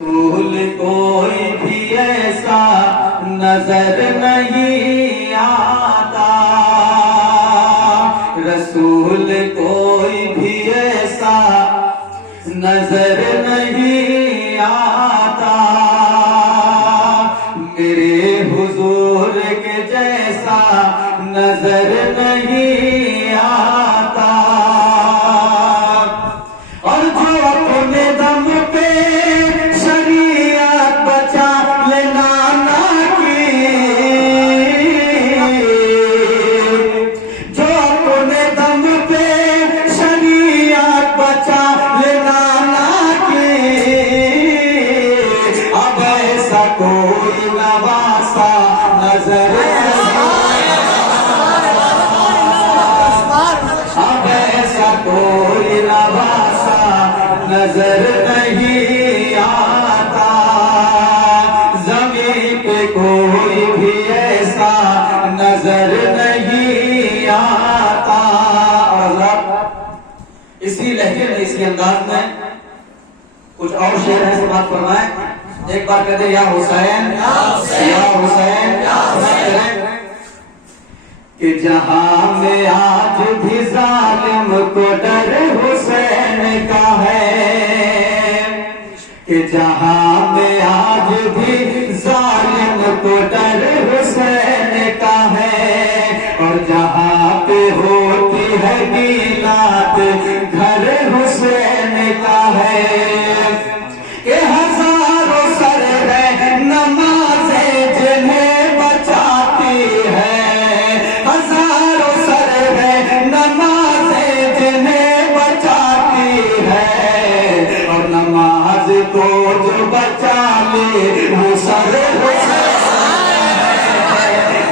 رسول کوئی بھی ایسا نظر نہیں آتا، رسول کوئی بھی ایسا نظر نہیں آتا، میرے حضور کے جیسا نظر نہیں آتا، اور جو اپنے دم پہ شریعت بچا لینا نہ کی، جو اپنے دم پہ شریعت بچا لینا نہ کی، اب ایسا کوئی نواسا نظر کوئی نواسا نظر نہیں آتا، زمین پہ کوئی بھی ایسا نظر نہیں آتا۔ اسی لہجے میں اسی انداز میں کچھ اور شعر ہے، سماعت فرمائیں۔ ایک بار کہتے یا حسین یا حسین یا حسین، کہ جہاں میں آج بھی ظالم کو ڈر حسین کا ہے، کہ جہاں میں آج بھی ظالم کو ڈر حسین کا ہے، اور جہاں پہ ہوتی ہے میلاد گھر حسین کا ہے، کہ ہزاروں سر ہے نمازیں جنہیں بچاتی ہے، ہزاروں سر ہے نمازیں جنہیں بچاتی ہے، اور نماز کو جو بچا لے وہ سر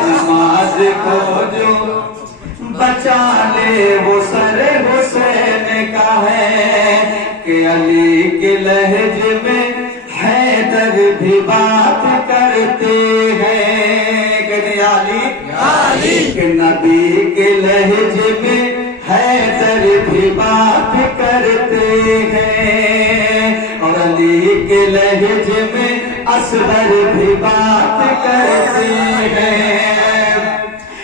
نماز کو جو بچا لے وہ سر حسین کا ہے، کہ علی کے لہجے میں حیدر بھی بات کرتے ہیں، کہ علی کہ نبی کے لہجے میں حیدر بھی بات کرتے ہیں، اور علی کے لہجے میں اصغر بھی بات کرتے ہیں،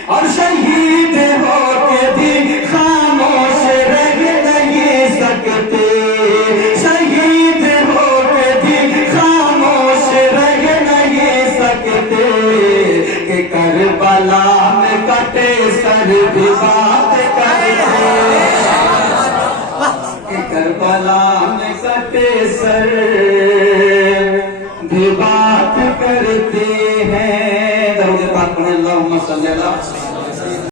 اور شہید ہو کے بھی خاموش رہ نہیں سکتے، شہید ہو کے بھی خاموش رہ نہیں سکتے، کہ کربلا میں کٹے سر بھی بات کرتے، کہ کربلا میں کٹے سر بھی بات کرتے ہیں۔ درود پاک پڑھیں، اللہم صلی اللہ